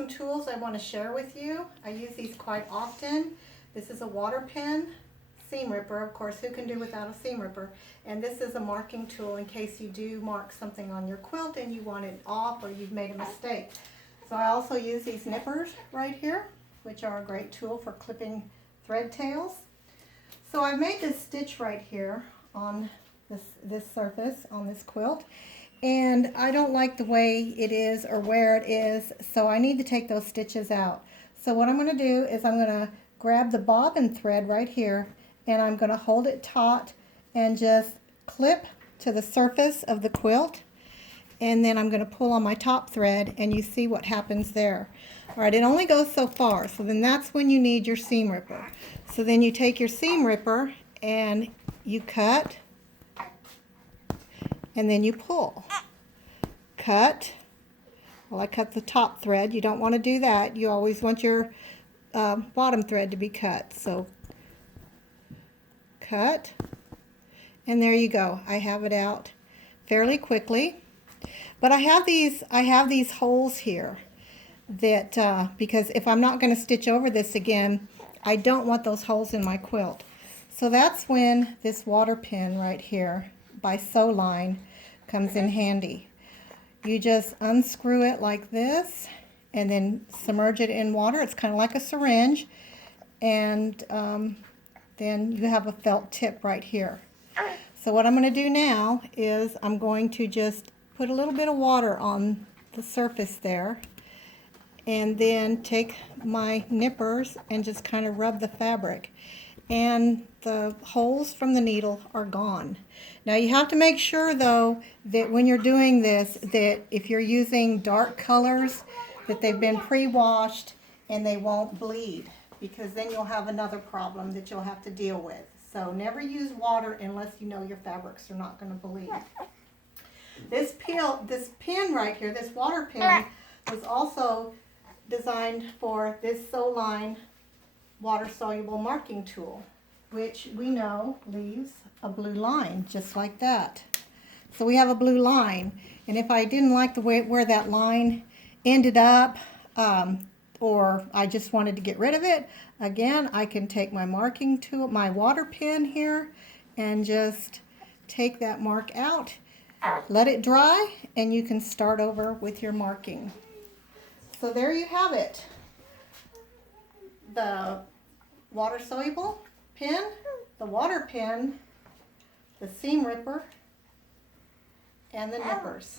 some tools I want to share with you. I use these quite often. This is a water pen seam ripper. Of course, who can do without a seam ripper? And this is a marking tool in case you do mark something on your quilt and you want it off or you've made a mistake. So I also use these nippers right here, which are a great tool for clipping thread tails. So I've made this stitch right here on this surface on this quilt, and I don't like the way it is or where it is, so I need to take those stitches out. So what I'm going to do is I'm going to grab the bobbin thread right here, and I'm going to hold it taut and just clip to the surface of the quilt, and then I'm going to pull on my top thread, and you see what happens there. Alright, it only goes so far, so then that's when you need your seam ripper. So then you take your seam ripper and you cut, and then you pull. Cut. Well, I cut the top thread. You don't want to do that. You always want your bottom thread to be cut. So cut, and there you go. I have it out fairly quickly. But I have these holes here that because if I'm not going to stitch over this again, I don't want those holes in my quilt. So that's when this water pen right here by Sewline comes in handy. You just unscrew it like this and then submerge it in water. It's kind of like a syringe, and then you have a felt tip right here. So what I'm going to do now is I'm going to just put a little bit of water on the surface there, and then take my nippers and just kind of rub the fabric, and the holes from the needle are gone. Now you have to make sure though that when you're doing this, that if you're using dark colors, that they've been pre-washed and they won't bleed, because then you'll have another problem that you'll have to deal with. So never use water unless you know your fabrics are not going to bleed. This pen right here, this water pen, was also designed for this Sewline water-soluble marking tool, which we know leaves a blue line just like that. So we have a blue line, and if I didn't like the way where that line ended up, or I just wanted to get rid of it, again, I can take my marking tool, my water pen here, and just take that mark out, let it dry, and you can start over with your marking. So there you have it. The water-soluble pen, the water pen, the seam ripper, and the nippers.